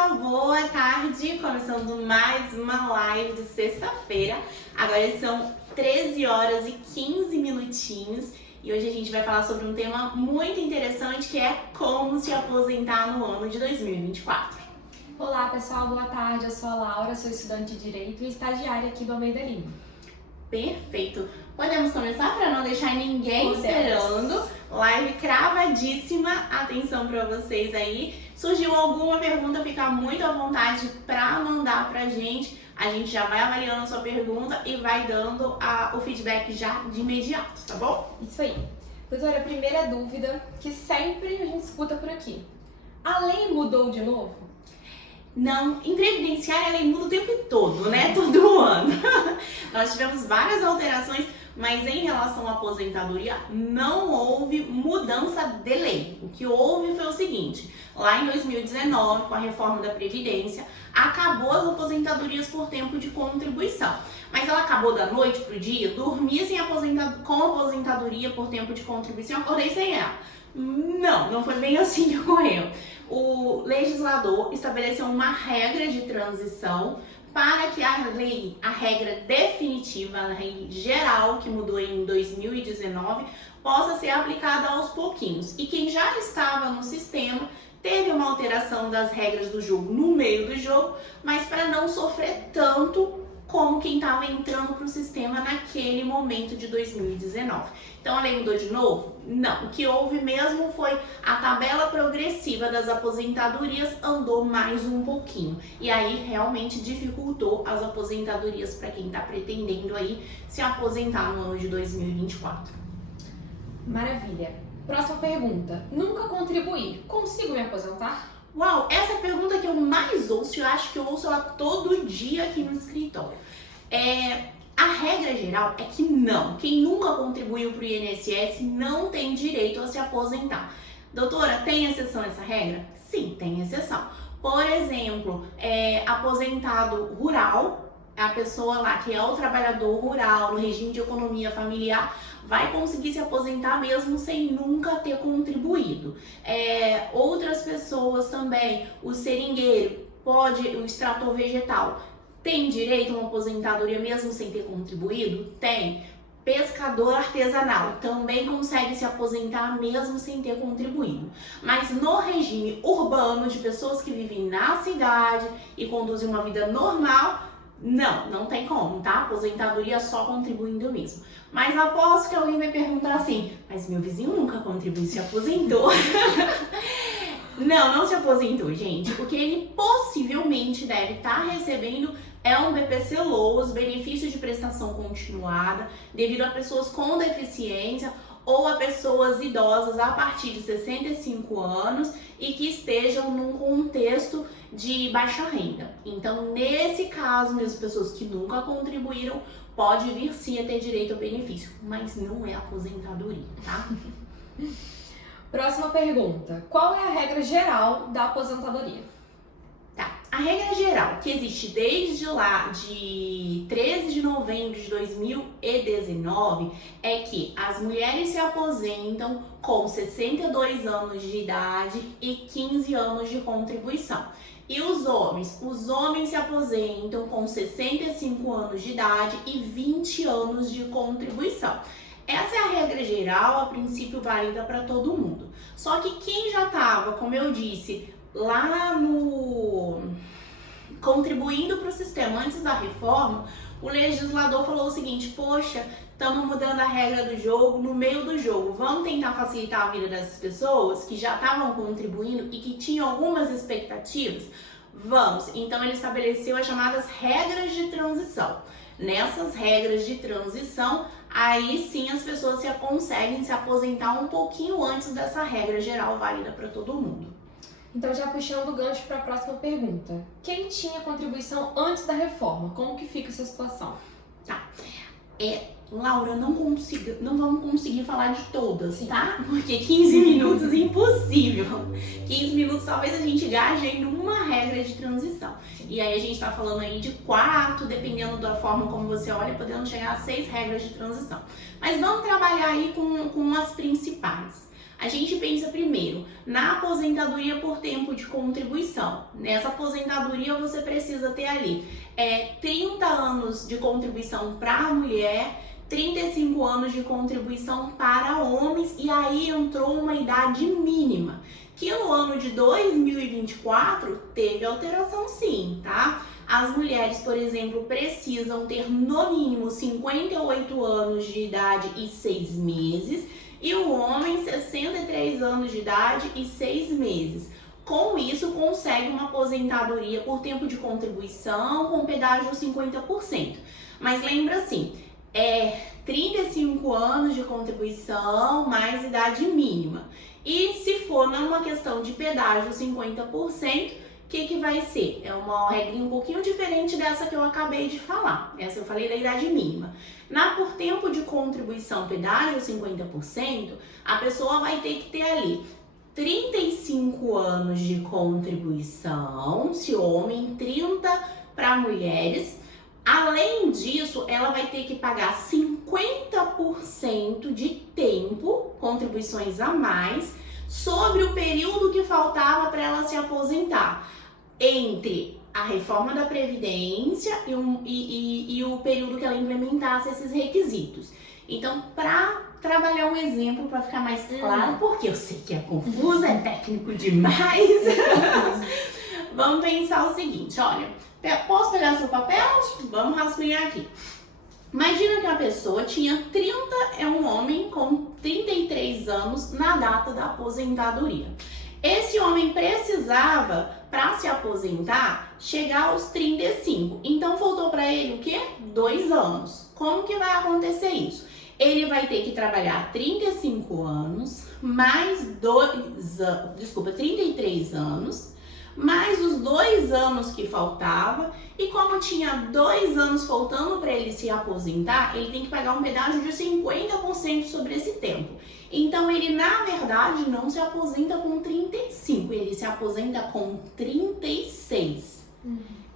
pessoal, boa tarde, começando mais uma live de sexta-feira. Agora são 13 horas e 15 minutinhos e hoje a gente vai falar sobre um tema muito interessante que é como se aposentar no ano de 2024. Olá pessoal, boa tarde, eu sou a Laura, sou estudante de Direito e estagiária aqui do Almeida Lima. Perfeito! Podemos começar para não deixar ninguém esperando. Live cravadíssima, atenção para vocês aí. Surgiu alguma pergunta, fica muito à vontade para mandar pra gente. A gente já vai avaliando a sua pergunta e vai dando o feedback já de imediato, tá bom? Isso aí. Doutora, a primeira dúvida que sempre a gente escuta por aqui. A lei mudou de novo? Não, em previdenciária a lei muda o tempo todo, né? Todo ano. Nós tivemos várias alterações, mas em relação à aposentadoria não houve mudança de lei. O que houve foi o seguinte, lá em 2019, com a reforma da Previdência, acabou as aposentadorias por tempo de contribuição. Mas ela acabou da noite pro dia, dormia com aposentadoria por tempo de contribuição, acordei sem ela. Não foi bem assim que ocorreu. O legislador estabeleceu uma regra de transição para que a regra definitiva, a lei geral, que mudou em 2019, possa ser aplicada aos pouquinhos. E quem já estava no sistema teve uma alteração das regras do jogo no meio do jogo, mas para não sofrer tanto como quem estava entrando para o sistema naquele momento de 2019. Então a lei mudou de novo? Não. O que houve mesmo foi a tabela progressiva das aposentadorias andou mais um pouquinho. E aí realmente dificultou as aposentadorias para quem está pretendendo aí se aposentar no ano de 2024. Maravilha. Próxima pergunta. Nunca contribuí. Consigo me aposentar? Uau, essa é a pergunta que eu mais ouço, eu acho que eu ouço ela todo dia aqui no escritório. A regra geral é que não. Quem nunca contribuiu para o INSS não tem direito a se aposentar. Doutora, tem exceção a essa regra? Sim, tem exceção. Por exemplo, aposentado rural, a pessoa lá que é o trabalhador rural no regime de economia familiar vai conseguir se aposentar mesmo sem nunca ter contribuído. Outras pessoas também, o seringueiro, o extrator vegetal, tem direito a uma aposentadoria mesmo sem ter contribuído? Tem. Pescador artesanal também consegue se aposentar mesmo sem ter contribuído. Mas no regime urbano de pessoas que vivem na cidade e conduzem uma vida normal, não tem como, tá? Aposentadoria só contribuindo mesmo. Mas aposto que alguém vai perguntar assim, mas meu vizinho nunca contribuiu, se aposentou. Não se aposentou, gente. O que ele possivelmente deve estar recebendo é um BPC-LOAS, benefício de prestação continuada, devido a pessoas com deficiência ou a pessoas idosas a partir de 65 anos e que estejam num contexto de baixa renda. Então, nesse caso, mesmo pessoas que nunca contribuíram, pode vir sim a ter direito ao benefício, mas não é aposentadoria, tá? Próxima pergunta. Qual é a regra geral da aposentadoria? Tá. A regra geral que existe desde lá de 13 de novembro de 2019 é que as mulheres se aposentam com 62 anos de idade e 15 anos de contribuição. E os homens se aposentam com 65 anos de idade e 20 anos de contribuição. Essa é a regra geral, a princípio válida para todo mundo. Só que quem já estava, como eu disse, lá contribuindo para o sistema antes da reforma, o legislador falou o seguinte, poxa, estamos mudando a regra do jogo no meio do jogo, vamos tentar facilitar a vida dessas pessoas que já estavam contribuindo e que tinham algumas expectativas? Vamos! Então ele estabeleceu as chamadas regras de transição. Nessas regras de transição, aí sim as pessoas conseguem se aposentar um pouquinho antes dessa regra geral válida para todo mundo. Então, já puxando o gancho para a próxima pergunta. Quem tinha contribuição antes da reforma? Como que fica essa situação? Tá. Laura, não vamos conseguir falar de todas, sim, tá? Porque 15 minutos impossível. 15 minutos talvez a gente gaste em uma regra de transição. Sim. E aí a gente tá falando aí de 4, dependendo da forma como você olha, podendo chegar a 6 regras de transição. Mas vamos trabalhar aí com as principais. A gente pensa primeiro na aposentadoria por tempo de contribuição. Nessa aposentadoria você precisa ter ali 30 anos de contribuição para a mulher, 35 anos de contribuição para homens, e aí entrou uma idade mínima, que no ano de 2024 teve alteração sim, tá? As mulheres, por exemplo, precisam ter no mínimo 58 anos de idade e 6 meses, e o homem 63 anos de idade e 6 meses. Com isso, consegue uma aposentadoria por tempo de contribuição com pedágio 50%. Mas lembra assim, 35 anos de contribuição mais idade mínima. E se for numa questão de pedágio 50%, o que vai ser? É uma regrinha um pouquinho diferente dessa que eu acabei de falar. Essa eu falei da idade mínima. Por tempo de contribuição pedágio 50%, a pessoa vai ter que ter ali 35 anos de contribuição, se homem, 30 para mulheres. Além disso, ela vai ter que pagar 50% de tempo, contribuições a mais, sobre o período que faltava para ela se aposentar, entre a reforma da Previdência e o período que ela implementasse esses requisitos. Então, para trabalhar um exemplo para ficar mais claro, porque eu sei que é confuso, é técnico demais, vamos pensar o seguinte, olha, posso pegar seu papel? Vamos rascunhar aqui. Imagina que a pessoa é um homem com 33 anos na data da aposentadoria. Esse homem precisava, para se aposentar, chegar aos 35. Então, faltou para ele o quê? 2 anos. Como que vai acontecer isso? Ele vai ter que trabalhar 35 anos, mais 33 anos, mais os 2 anos que faltava, e como tinha 2 anos faltando para ele se aposentar, ele tem que pagar um pedágio de 50% sobre esse tempo. Então ele, na verdade, não se aposenta com 35, ele se aposenta com 36.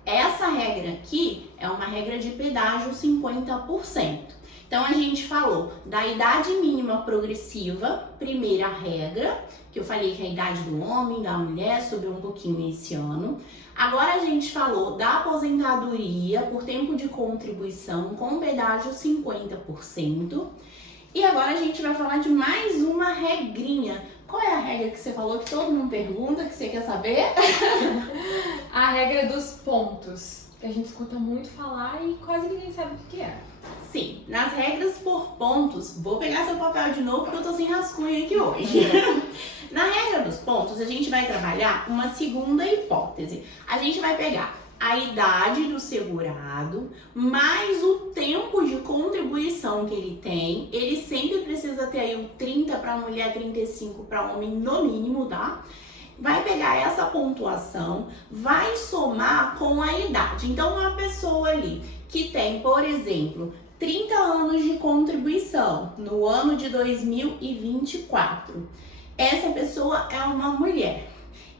Essa regra aqui é uma regra de pedágio 50%. Então, a gente falou da idade mínima progressiva, primeira regra, que eu falei que é a idade do homem, da mulher, subiu um pouquinho esse ano. Agora, a gente falou da aposentadoria por tempo de contribuição com pedágio 50%. E agora, a gente vai falar de mais uma regrinha. Qual é a regra que você falou que todo mundo pergunta, que você quer saber? A regra dos pontos, que a gente escuta muito falar e quase ninguém sabe o que é. Sim, nas regras por pontos, vou pegar seu papel de novo porque eu tô sem rascunho aqui hoje. Na regra dos pontos, a gente vai trabalhar uma segunda hipótese. A gente vai pegar a idade do segurado, mais o tempo de contribuição que ele tem. Ele sempre precisa ter aí o 30 para mulher, 35 para homem no mínimo, tá? Vai pegar essa pontuação, vai somar com a idade. Então, uma pessoa ali que tem, por exemplo, 30 anos de contribuição no ano de 2024, essa pessoa é uma mulher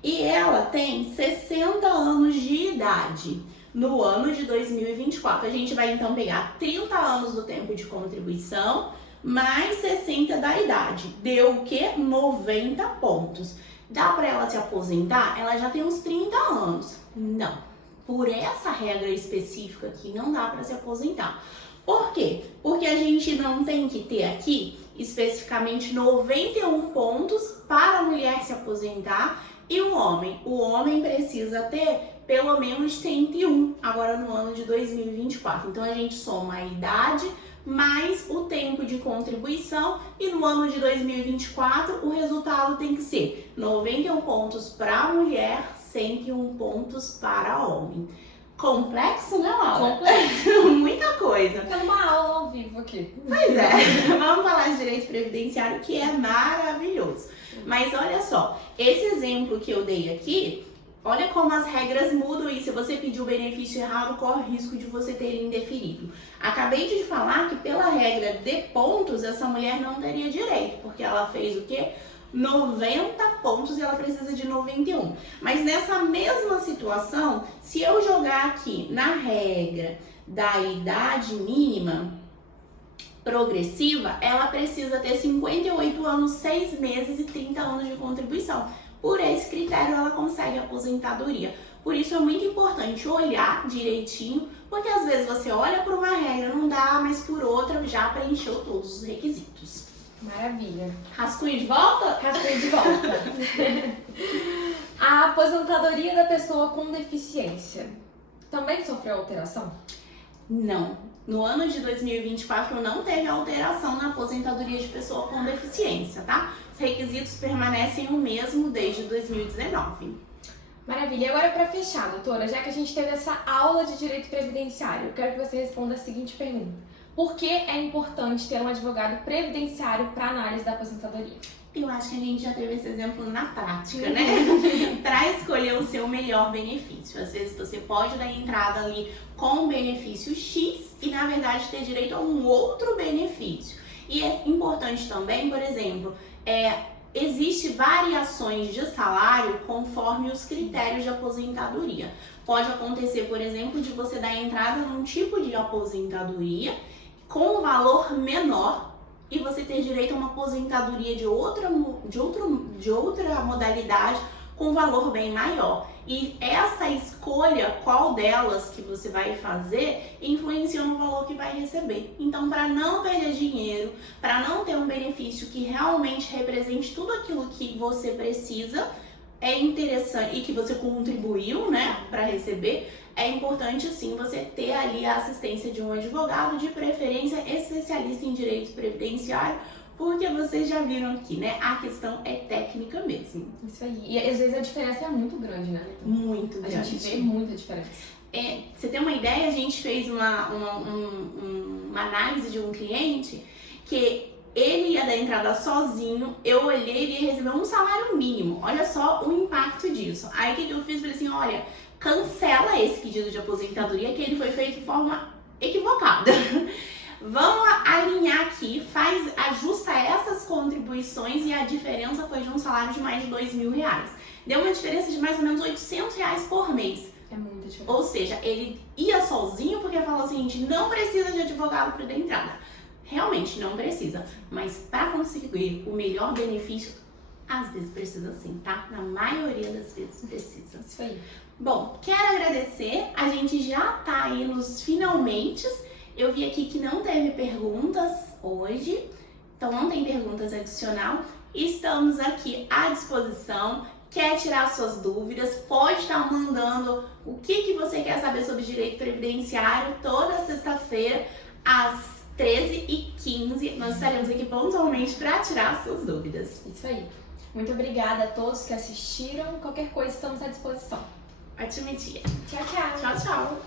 e ela tem 60 anos de idade no ano de 2024. A gente vai então pegar 30 anos do tempo de contribuição mais 60 da idade. Deu o quê? 90 pontos. Dá para ela se aposentar? Ela já tem uns 30 anos. Não. Por essa regra específica aqui, não dá para se aposentar. Por quê? Porque a gente não tem que ter aqui especificamente 91 pontos para a mulher se aposentar e o homem. O homem precisa ter pelo menos 101 agora no ano de 2024. Então a gente soma a idade mais o tempo de contribuição e no ano de 2024 o resultado tem que ser 91 pontos para a mulher, 101 pontos para homem. Complexo, né, Laura? Complexo. Muita coisa. Tá numa aula ao vivo aqui. Pois é. Vamos falar de direito previdenciário, que é maravilhoso. Mas olha só, esse exemplo que eu dei aqui, olha como as regras mudam e se você pedir o benefício errado, corre o risco de você ter ele indeferido. Acabei de falar que pela regra de pontos, essa mulher não teria direito, porque ela fez o quê? 90 pontos e ela precisa de 91. Mas nessa mesma situação, se eu jogar aqui na regra da idade mínima, progressiva, ela precisa ter 58 anos, 6 meses e 30 anos de contribuição. Por esse critério, ela consegue aposentadoria. Por isso é muito importante olhar direitinho, porque às vezes você olha por uma regra, não dá, mas por outra já preencheu todos os requisitos. Maravilha. Rascunho de volta? Rascunho de volta. A aposentadoria da pessoa com deficiência também sofreu alteração? Não. No ano de 2024 não teve alteração na aposentadoria de pessoa com deficiência, tá? Os requisitos permanecem o mesmo desde 2019. Maravilha. E agora, para fechar, doutora, já que a gente teve essa aula de direito previdenciário, eu quero que você responda a seguinte pergunta. Por que é importante ter um advogado previdenciário para análise da aposentadoria? Eu acho que a gente já teve esse exemplo na prática, né? Para escolher o seu melhor benefício. Às vezes você pode dar entrada ali com um benefício X e, na verdade, ter direito a um outro benefício. E é importante também, por exemplo, existe variações de salário conforme os critérios de aposentadoria. Pode acontecer, por exemplo, de você dar entrada num tipo de aposentadoria com um valor menor e você ter direito a uma aposentadoria de outra modalidade com um valor bem maior. E essa escolha, qual delas que você vai fazer, influencia no valor que vai receber. Então, para não perder dinheiro, para não ter um benefício que realmente represente tudo aquilo que você precisa, é interessante, e que você contribuiu, né, para receber, é importante sim você ter ali a assistência de um advogado, de preferência especialista em direito previdenciário, porque vocês já viram aqui, né, a questão é técnica mesmo. Isso aí. E às vezes a diferença é muito grande, né? Então, muito grande. A gente vê muita diferença. Você tem uma ideia, a gente fez uma análise de um cliente que ele ia dar entrada sozinho, eu olhei, ele ia receber um salário mínimo. Olha só o impacto disso. Aí o que eu fiz? Falei assim, olha, cancela esse pedido de aposentadoria que ele foi feito de forma equivocada. Vamos alinhar aqui, ajusta essas contribuições e a diferença foi de um salário de mais de R$2.000. Deu uma diferença de mais ou menos R$800 por mês. É muita diferença. Ou seja, ele ia sozinho porque falou assim, a gente não precisa de advogado para dar entrada. Realmente não precisa, mas para conseguir o melhor benefício, às vezes precisa sim, tá? Na maioria das vezes precisa. Isso aí. Bom, quero agradecer, a gente já tá aí nos finalmente. Eu vi aqui que não teve perguntas hoje, então não tem perguntas adicional. Estamos aqui à disposição. Quer tirar suas dúvidas, pode estar mandando o que você quer saber sobre direito previdenciário toda sexta-feira, às 13h15, nós estaremos aqui pontualmente para tirar suas dúvidas. Isso aí. Muito obrigada a todos que assistiram. Qualquer coisa, estamos à disposição. Ótimo dia. Tchau, tchau. Tchau, tchau.